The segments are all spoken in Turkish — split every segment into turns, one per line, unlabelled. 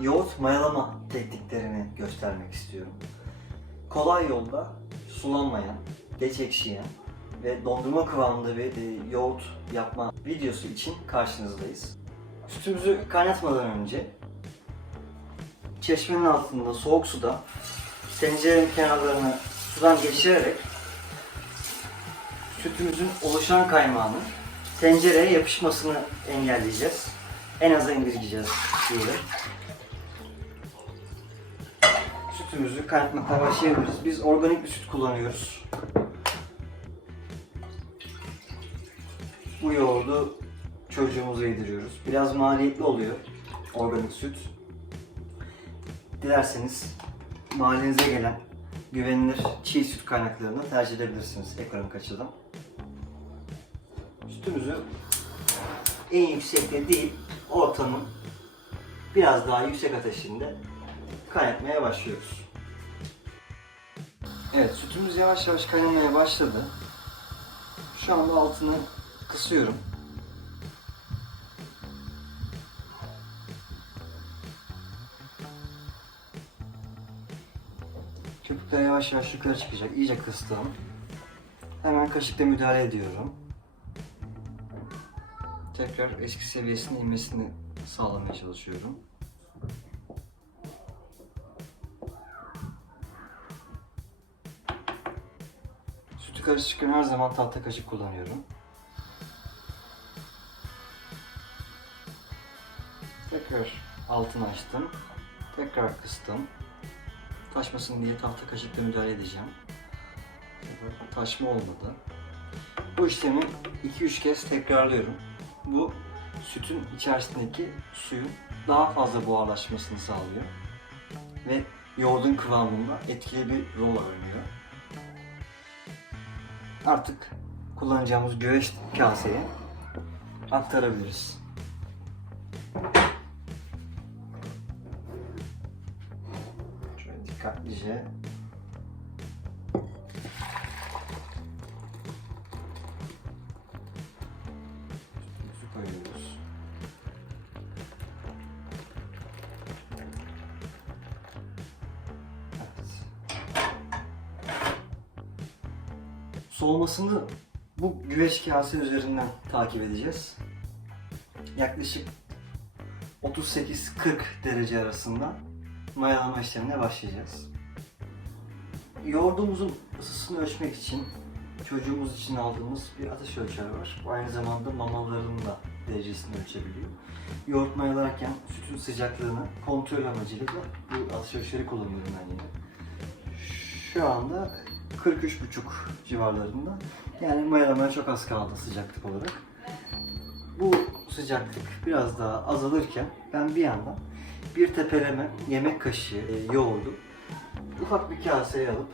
yoğurt mayalama tekniklerini göstermek istiyorum. Kolay yolda sulanmayan, geç ekşiyen ve dondurma kıvamında bir e, yoğurt yapma videosu için karşınızdayız. Sütümüzü kaynatmadan önce çeşmenin altında soğuk suda tencerenin kenarlarını sudan geçirerek sütümüzün oluşan kaymağının tencereye yapışmasını engelleyeceğiz. En aza indirgeyeceğiz suyu. Sütümüzü kaynatmakla başlayabiliriz. Biz organik bir süt kullanıyoruz. Bu yoğurdu çocuğumuza yediriyoruz. Biraz maliyetli oluyor organik süt. Dilerseniz mahallenize gelen güvenilir çiğ süt kaynaklarını tercih edebilirsiniz ekonomik açıdan. Sütümüzü en yüksekte değil, ortamın biraz daha yüksek ateşinde kaynatmaya başlıyoruz. Evet, sütümüz yavaş yavaş kaynamaya başladı. Şu anda altını kısıyorum. Köpükler yavaş yavaş yukarı çıkacak. İyice kıstım. Hemen kaşıkla müdahale ediyorum. Tekrar eski seviyesine inmesini sağlamaya çalışıyorum. Sütü karıştırırken her zaman tahta kaşık kullanıyorum. Tekrar altını açtım. Tekrar kıstım. Taşmasın diye tahta kaşıkla müdahale edeceğim. Taşma olmadı. Bu işlemi 2-3 kez tekrarlıyorum. Bu sütün içerisindeki suyun daha fazla buharlaşmasını sağlıyor. Ve yoğurdun kıvamında etkili bir rol oynuyor. Artık kullanacağımız güveç kaseye aktarabiliriz. Şöyle dikkatlice su koyuyoruz. Soğumasını bu güveç kase üzerinden takip edeceğiz. Yaklaşık 38-40 derece arasında mayalama işlemine başlayacağız. Yoğurdumuzun ısısını ölçmek için çocuğumuz için aldığımız bir ateş ölçer var. Bu aynı zamanda mamaların da derecesini ölçebiliyor. Yoğurt mayalarken sütün sıcaklığını kontrol amacıyla bu ateş ölçeri kullanıyorum ben yine. Şu anda 43,5 civarlarında. Yani mayalamaya çok az kaldı sıcaklık olarak. Bu sıcaklık biraz daha azalırken ben bir yandan bir tepeleme yemek kaşığı e, yoğurdu ufak bir kaseye alıp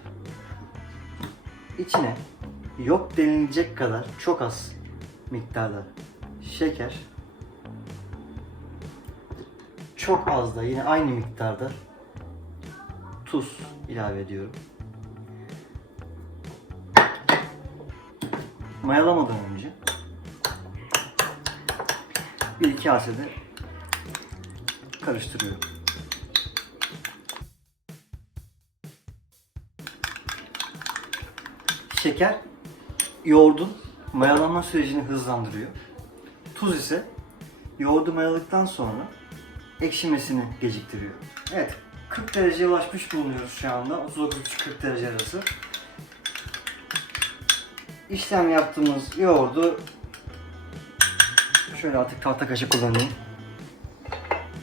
içine yok denilecek kadar çok az miktarda şeker çok az da yine aynı miktarda tuz ilave ediyorum. Mayalamadan önce bir iki kasede karıştırıyorum. Şeker yoğurdun mayalanma sürecini hızlandırıyor. Tuz ise yoğurdu mayaladıktan sonra ekşimesini geciktiriyor. Evet, 40 dereceye ulaşmış bulunuyoruz şu anda. 39-40 derece arası. İşlem yaptığımız yoğurdu şöyle artık tahta kaşık kullanayım.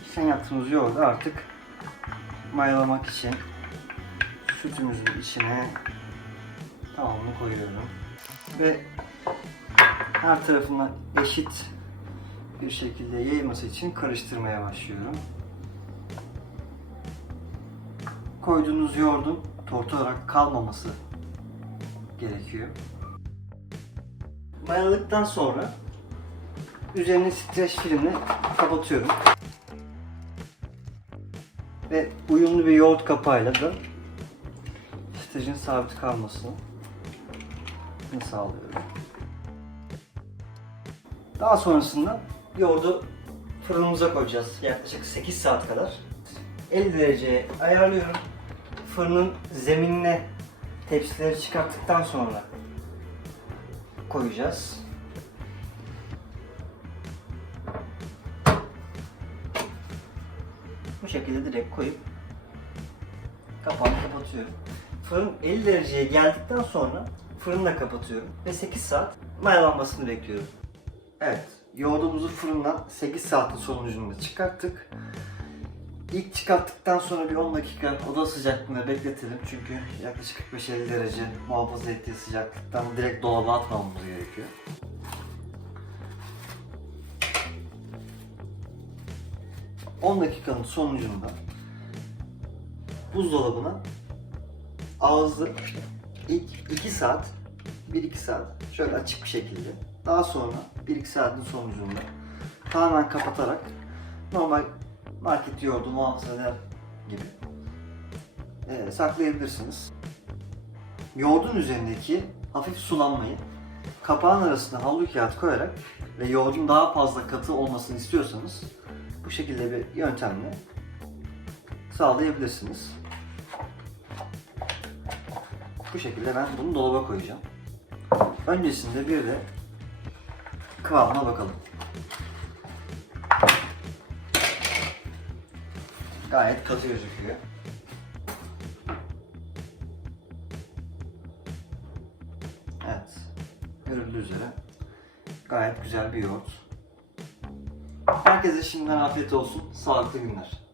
İşlem yaptığımız yoğurdu artık mayalamak için sütümüzün içine tamamını koyuyorum. Ve her tarafına eşit bir şekilde yayılması için karıştırmaya başlıyorum. Koyduğunuz yoğurdun tortu olarak kalmaması gerekiyor. Mayaladıktan sonra üzerine streç filmle kapatıyorum. Ve uyumlu bir yoğurt kapağıyla da streçin sabit kalmasını sağlıyorum. Daha sonrasında yoğurdu fırınımıza koyacağız yaklaşık 8 saat kadar. 50 dereceye ayarlıyorum. Fırının zeminine tepsileri çıkarttıktan sonra koyacağız. Bu şekilde direkt koyup kapağını kapatıyorum. Fırın 50 dereceye geldikten sonra fırını da kapatıyorum ve 8 saat mayalanmasını bekliyorum. Evet, yoğurdumuzu fırından 8 saatin sonucunda çıkarttık. İlk çıkarttıktan sonra bir 10 dakika oda sıcaklığında bekletelim çünkü yaklaşık 45-50 derece muhafaza ettiği sıcaklıktan direkt dolaba atmamamız gerekiyor. ...10 dakikanın sonucunda... ...buzdolabına... ...ağzı... ...ilk 2 saat... ...1-2 saat... ...şöyle açık bir şekilde... ...daha sonra 1-2 saatin sonucunda... ...tamamen kapatarak... ...normal market yoğurdu muhafaza gibi e, saklayabilirsiniz. Yoğurdun üzerindeki hafif sulanmayı kapağın arasına havlu kağıt koyarak ve yoğurdun daha fazla katı olmasını istiyorsanız bu şekilde bir yöntemle sağlayabilirsiniz. Bu şekilde ben bunu dolaba koyacağım. Öncesinde bir de kıvamına bakalım. Gayet katı gözüküyor. Evet. Görüldüğü üzere gayet güzel bir yoğurt. Herkese şimdiden afiyet olsun. Sağlıklı günler.